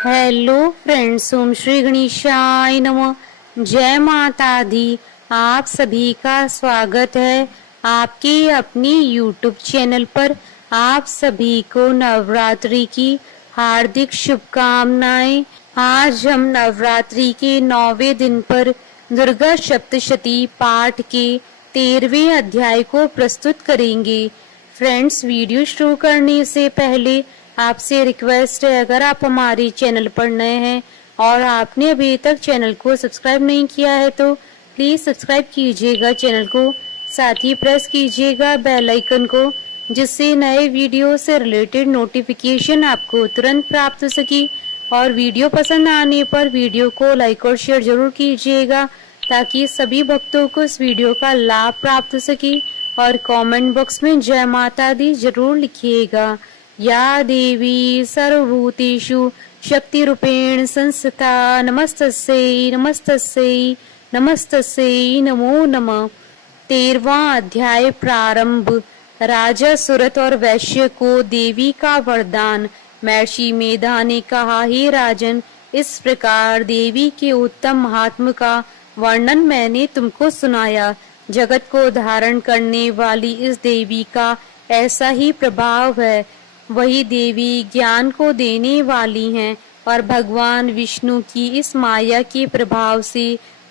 Hello friends, ओम श्री गणेशाय नमः। जय माता दी। आप सभी का स्वागत है आपके अपने यूट्यूब चैनल पर। आप सभी को नवरात्रि की हार्दिक शुभकामनाएं। आज हम नवरात्रि के 9वें दिन पर दुर्गा सप्तशती पाठ के 13वें अध्याय को प्रस्तुत करेंगे। फ्रेंड्स, वीडियो शुरू करने से पहले आपसे रिक्वेस्ट है, अगर आप हमारे चैनल पर नए हैं और आपने अभी तक चैनल को सब्सक्राइब नहीं किया है तो प्लीज सब्सक्राइब कीजिएगा चैनल को। साथ ही प्रेस कीजिएगा बेल आइकन को, जिससे नए वीडियो से रिलेटेड नोटिफिकेशन आपको तुरंत प्राप्त हो सके। और वीडियो पसंद आने पर वीडियो को लाइक और शेयर जरूर कीजिएगा, ताकि सभी भक्तों को इस वीडियो का लाभ प्राप्त हो सके। और कमेंट बॉक्स में जय माता दी जरूर लिखिएगा। या देवी सर्वभूतेषु शक्ति रूपेण संस्थिता नमस्तस्यै नमस्तस्यै नमस्तस्यै नमो नमः। 13वां अध्याय प्रारंभ। राजा सुरत और वैश्य को देवी का वरदान। महर्षि मेधा ने कहा, हे राजन, इस प्रकार देवी के उत्तम महात्म का वर्णन मैंने तुमको सुनाया। जगत को धारण करने वाली इस देवी का ऐसा ही प्रभाव है। वही देवी ज्ञान को देने वाली हैं और भगवान विष्णु की इस माया के प्रभाव से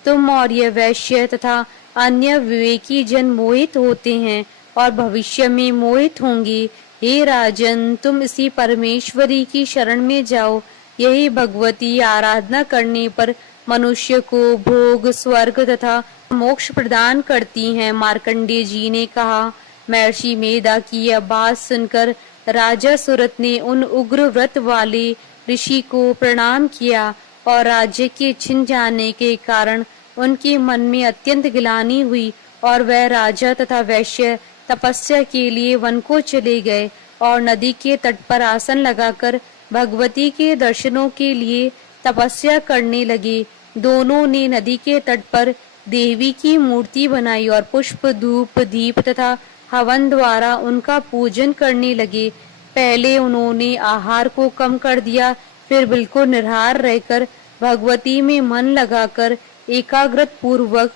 तुम और यह वैश्य तथा अन्य विवेकी जन मोहित होते हैं और भविष्य में मोहित होंगे। हे राजन, तुम इसी परमेश्वरी की शरण में जाओ। यही भगवती आराधना करने पर मनुष्य को भोग, स्वर्ग तथा मोक्ष प्रदान करती हैं। मार्कंडेय जी ने कहा, महर्षि मेधा की यह बात सुनकर राजा सुरत ने उन उग्र व्रत वाले ऋषि को प्रणाम किया और राज्य के छिन जाने के कारण उनके मन में अत्यंत गिलानी हुई और वह राजा तथा वैश्य तपस्या के लिए वन को चले गए और नदी के तट पर आसन लगाकर भगवती के दर्शनों के लिए तपस्या करने लगे। दोनों ने नदी के तट पर देवी की मूर्ति बनाई और पुष्प, धूप, दीप तथा हवन द्वारा उनका पूजन करने लगे। पहले उन्होंने आहार को कम कर दिया, फिर बिल्कुल निराहार रहकर भगवती में मन लगाकर एकाग्रत पूर्वक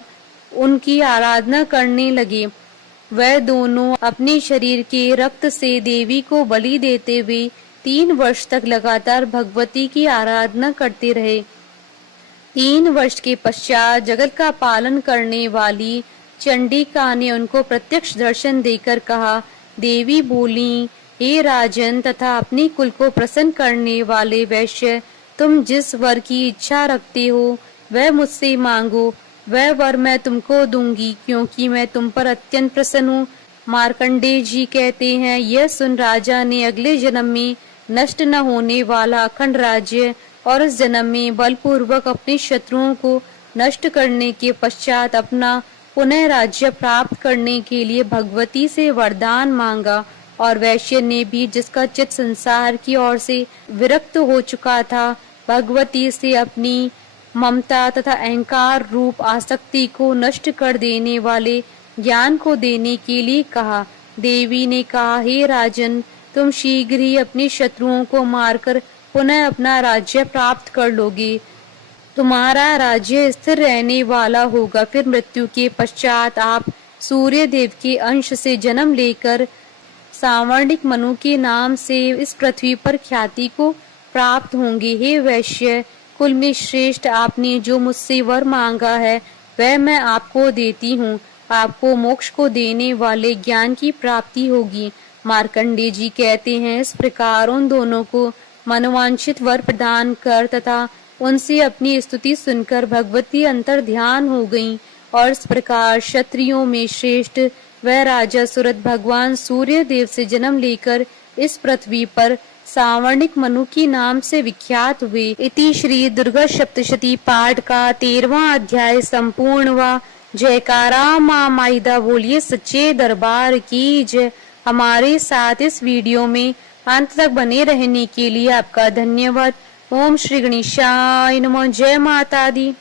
उनकी आराधना करने लगे। वह दोनों अपने शरीर के रक्त से देवी को बलि देते हुए 3 वर्ष तक लगातार भगवती की आराधना करते रहे। 3 वर्ष के पश्चात जगत का पालन करने वाली चंडिका ने उनको प्रत्यक्ष दर्शन देकर कहा, देवी बोली, हे राजन तथा अपने कुल को प्रसन्न करने वाले वैश्य, तुम जिस वर की इच्छा रखते हो वह मुझसे मांगो, वह वर मैं तुमको दूंगी, क्योंकि मैं तुम पर अत्यंत प्रसन्न हूँ। मार्कंडेय जी कहते हैं, यह सुन राजा ने अगले जन्म में नष्ट न होने वाला अखंड राज्य और इस जन्म में बलपूर्वक अपने शत्रुओं को नष्ट करने के पश्चात अपना पुनः राज्य प्राप्त करने के लिए भगवती से वरदान मांगा। और वैश्य ने भी, जिसका चित्त संसार की ओर से विरक्त हो चुका था, भगवती से अपनी ममता तथा अहंकार रूप आसक्ति को नष्ट कर देने वाले ज्ञान को देने के लिए कहा। देवी ने कहा, हे राजन, तुम शीघ्र ही अपने शत्रुओं को मारकर पुनः अपना राज्य प्राप्त कर लोगे। तुम्हारा राज्य स्थिर रहने वाला होगा। फिर मृत्यु के पश्चात आप सूर्य देव के अंश से जन्म लेकर सावर्णिक मनु के नाम से इस पृथ्वी पर ख्याति को प्राप्त होंगे। हे वैश्य कुल में श्रेष्ठ, आपने जो मुझसे वर मांगा है वह मैं आपको देती हूँ। आपको मोक्ष को देने वाले ज्ञान की प्राप्ति होगी। मार्कंडेय जी कहते हैं, इस प्रकार उन दोनों को मनोवांछित वर प्रदान कर तथा उनसे अपनी स्तुति सुनकर भगवती अंतर ध्यान हो गईं। और इस प्रकार क्षत्रियों में श्रेष्ठ वह राजा सुरत भगवान सूर्य देव से जन्म लेकर इस पृथ्वी पर सावर्णिक मनु की नाम से विख्यात हुए। इति श्री दुर्गा सप्तशती पाठ का 13वां अध्याय संपूर्ण हुआ। जयकारा मां माइदा बोलिए सच्चे दरबार की जय। हमारे साथ इस वीडियो में अंत तक बने रहने के लिए आपका धन्यवाद। ओम श्री गणेशाय नमः। जय माता दी।